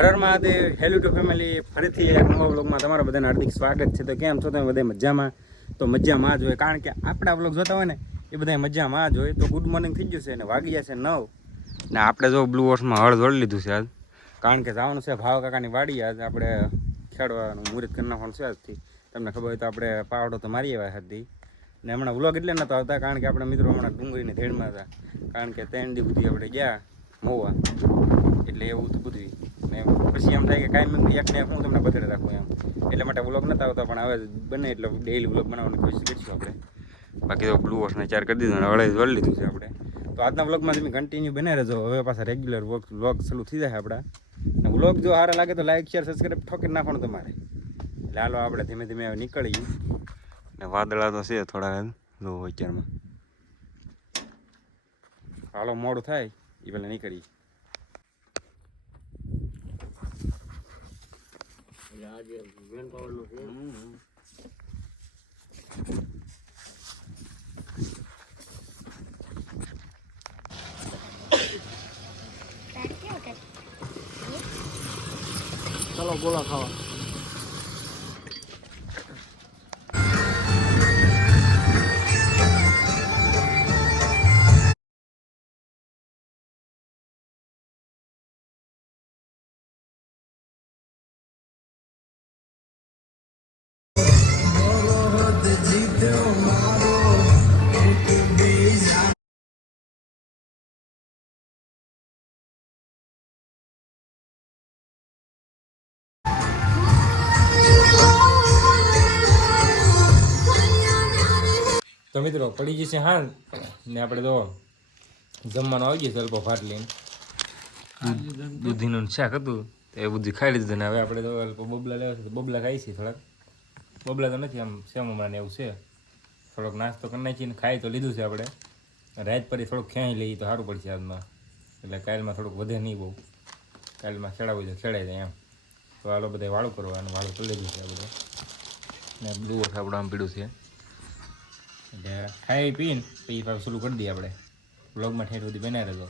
હર Mahadev, hello two family. ફરીથી એક નવા વ્લોગમાં તમારા બધાને હાર્દિક સ્વાગત છે. તો કેમ છો તમે બધા? મજામાં? તો મજામાં જ હોય, કારણ કે આપણા વ્લોગ જોતા હોય ને એ બધા મજામાં જ હોય. તો ગુડ મોર્નિંગ થઈ ગયું છે અને વાગી જશે 9 ને આપણે જો બ્લુ વોશમાં હળ જોડી લીધું છે આજ, કારણ કે જવાનું છે ભાવ કાકાની વાડી. આજ આપણે ખેડવાનું મુહૂર્ત કરી નાખવાનું છે આજથી. તમને ખબર હોય તો આપણે પાવડો તો મારી આવ્યા હતી ને હમણાં વ્લોગ એટલે નહોતા આવતા, કારણ કે આપણા મિત્રો હમણાં ડુંગળીની ધેડમાં હતા, કારણ કે 3 દી સુધી આપણે ગયા મોવા, એટલે એવું તો બધું. ને પછી એમ થાય કે કાંઈ એકને હું તમને બતાડી રાખું એમ, એટલે માટે વ્લોગ નહોતા આવતા. પણ હવે બને એટલે ડેઈલી વ્લોગ બનાવવાની કોશિશ કરીશું આપણે. બાકી તો બ્લુ વોશને ચાર કરી દીધું અને હળે જોડી લીધું છે આપણે. તો આજના વ્લોગમાં તમે કન્ટિન્યુ બને રહેજો. હવે પાછા રેગ્યુલર વ્લોગ ચાલુ થઈ જાય આપણા. અને વ્લોગ જો સારા લાગે તો લાઈક શેર સબસ્ક્રાઈબ ઠોકી નાખવાનું તમારે. એટલે હાલો આપણે ધીમે ધીમે હવે નીકળીએ. ને વાદળા તો છે થોડા જો અત્યારમાં. હાલો મોડું થાય એ પહેલાં નીકળીએ. ચાલો ગોળા ખાવા. તો મિત્રો પડી જશે હા ને આપણે તો જમવાનું આવી ગયું ಸ್ವಲ್ಪ ભાત લઈને. દૂધીનું શાક હતું એ બધું ખાઈ લીધું ને હવે આપણે તો અલ્પ બબલા લેવા છે. બબલા ખાઈ છીએ થોડાક. બબલા તો નથી, આમ સેમોમાં ને એવું છે. થોડોક નાસ્તો કરી નાખીને ખાઈ તો લીધું છે આપણે. રાત પરી થોડુંક ખેંચી લઈએ તો સારું પડશે આજમાં. એટલે કાલમાં થોડુંક વધે નહીં બહુ. કાલમાં ખેડાવું તો ખેડાઈ જાય એમ. તો હાલો બધા વાળું કરવાનું, વાળું કરી લીધું છે આપણે. ને બ્લુ વોશ આપણે આમ પીડું છે. એટલે ખાઈ પીને પછી પાછું શરૂ કરી દઈએ આપણે. બ્લોગમાં ઠેઠ સુધી બનાવી રહેજો.